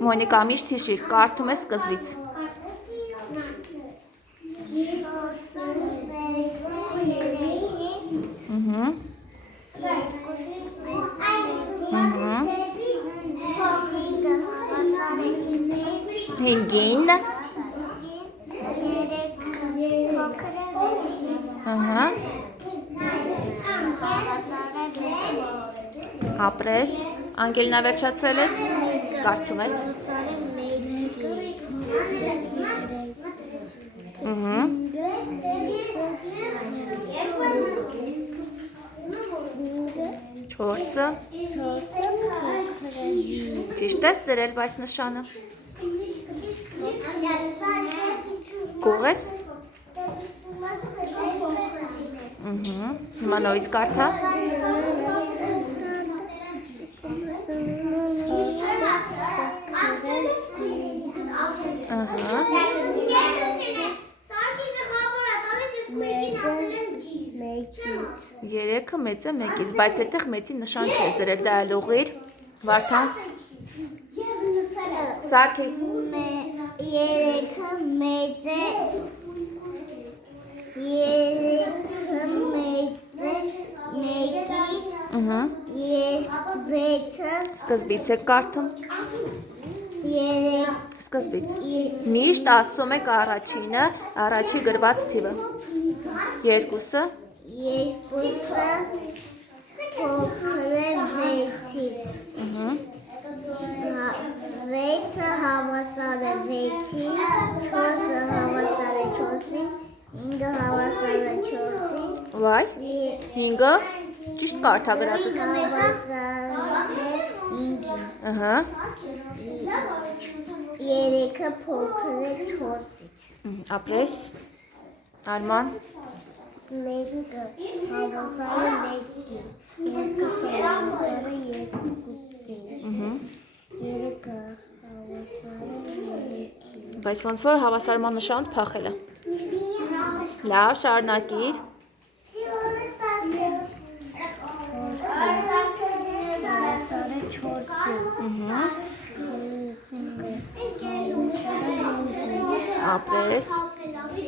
Մոնիկա միշտ հիշիր, կարդում ես սկզբից։ Հինգին։ Ապրես, անգելնա վերջացրել ես, կարդում ես։ Չորսը։ Ճիշտ ես դրել այս նշանը։ Գող ես։ Հիմա նորից կարդա։ Երեքը մեծ է մեկից, բայց այդտեղ մեծի նշան չես դրել, դա էլ ուղղիր, Վարդան։ Սարգիս։ Երեքը մեծ է, մեկից, վեցը, Սկզբից եք կարդում։ Սկզբից։ Միշտ ասում եք առաջինը, առաջի գրված թիվը։ Երկուսը։ Երկուսը փոքր է վեցից։ Վեցը հավասար է վեցին, չորսը հավասար է չորսին, հինգը հավասար է չորսին։ Վայ, հինգը, ճիշտ կարդա գրածը։ Երեքը փոքր է չորսից։ Ապրես, Արման։ Մեկը հավասար է մեկին, երկուսը հավասար է երկուսին, երեքը հավասար է երեքին։ Բայց ոնց որ հավասարման նշանդ փախել է։ Լավ, շարունակիր։ Հավասար է չորսին։ Ապրես։